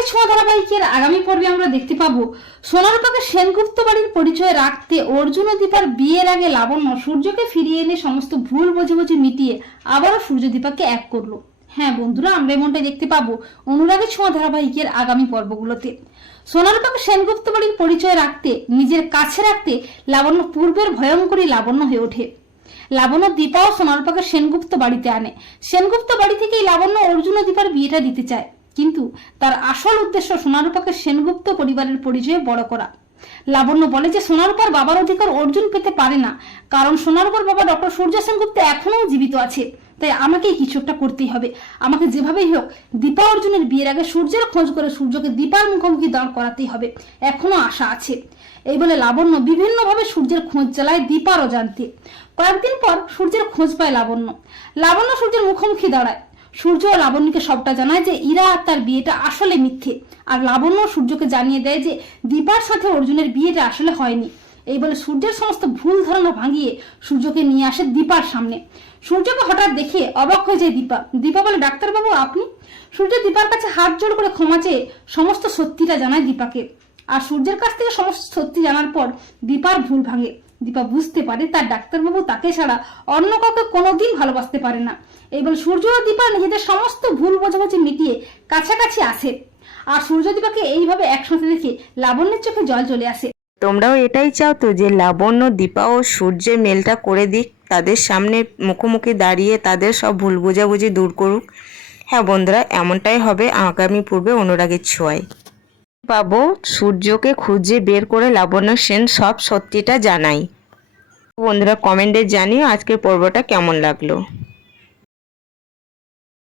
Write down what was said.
অনুরাগী ছোঁয়া ধারাবাহিকের আগামী পর্বে আমরা দেখতে পাবো। সোনারূপাকে সেনগুপ্ত বাড়ির পরিচয় রাখতে অর্জুন ও দীপার বিয়ের আগে লাবণ্য সূর্যকে ফিরিয়ে এনে সমস্ত ভুল বোঝাবুঝি মিটিয়ে আবারও সূর্য দীপাকে এক করল। হ্যাঁ বন্ধুরা, আমরা এমনটাই দেখতে পাবো অনুরাগী ছোঁয়া ধারাবাহিকের আগামী পর্বগুলোতে। সোনারূপাকে সেনগুপ্ত বাড়ির পরিচয় রাখতে, নিজের কাছে রাখতে লাবণ্য পূর্বের ভয়ঙ্করী লাবণ্য হয়ে ওঠে। লাবণ্য দীপা ও সোনারূপাকে সেনগুপ্ত বাড়িতে আনে। সেনগুপ্ত বাড়ি থেকেই লাবণ্য অর্জুন ও দীপার বিয়েটা দিতে চায়। কিন্তু তার আসল উদ্দেশ্য সোনারূপাকে সেনগুপ্ত পরিবারের পরিচয়ে বড় করা। লাবণ্য বলে যে সোনারূপার বাবার অধিকার অর্জুন পেতে পারে না, কারণ সোনারূপার বাবা ডক্টর সূর্য সেনগুপ্ত এখনও জীবিত আছে। তাই আমাকেই কিছু একটা করতেই হবে। আমাকে যেভাবেই হোক, দীপা অর্জুনের বিয়ের আগে সূর্যের খোঁজ করে সূর্যকে দীপার মুখোমুখি দাঁড় করাতেই হবে। এখনও আশা আছে। এই বলে লাবণ্য বিভিন্নভাবে সূর্যের খোঁজ চালায় দীপার অজান্তে। কয়েকদিন পর সূর্যের খোঁজ পায় লাবণ্য। লাবণ্য সূর্যের মুখোমুখি দাঁড়ায়। সূর্য লাবণ্যকে সবটা জানায় যে ইরা আর তার বিয়েটা আসলে মিথ্যে। আর লাবণ্য সূর্যকে জানিয়ে দেয় যে দীপার সাথে অর্জুনের বিয়েটা আসলে হয়নি। এই বলে সূর্যের সমস্ত ভুল ধারণা ভাঙিয়ে সূর্যকে নিয়ে আসে দীপার সামনে। সূর্যকে হঠাৎ দেখে অবাক হয়ে যায় দীপা। দীপা বলে, ডাক্তারবাবু, আপনি? সূর্য দীপার কাছে হাত জোড় করে ক্ষমা চেয়ে সমস্ত সত্যিটা জানায় দীপাকে। আর সূর্যের কাছ থেকে সমস্ত সত্যি জানার পর দীপার ভুল ভাঙে। দীপা বুঝতে পারে তার ডাক্তারবাবু তাকে ছাড়া অন্য কাউকে কোনোদিন ভালোবাসতে পারে না। এই বলে সূর্য ও দীপা নিজেদের সমস্ত ভুল বোঝাবুঝি মিটিয়ে কাছাকাছি আসে। আর সূর্য দীপাকে এইভাবে একসাথে দেখে লাবণ্যের চোখে জল চলে আসে। তোমরাও এটাই চাও তো যে লাবণ্য, দীপা ও সূর্যের মেলটা করে দিক, তাদের সামনে মুখোমুখি দাঁড়িয়ে তাদের সব ভুল বোঝাবুঝি দূর করুক। হ্যাঁ বন্ধুরা, এমনটাই হবে আগামী পূর্বে অনুরাগের ছোঁয়ায়। পাবো। সূর্যকে খুঁজে বের করে লাবণ্য সেন সব সত্যিটা জানাই বন্ধুরা কমেন্টে জানিও আজকের পর্বটা কেমন লাগল।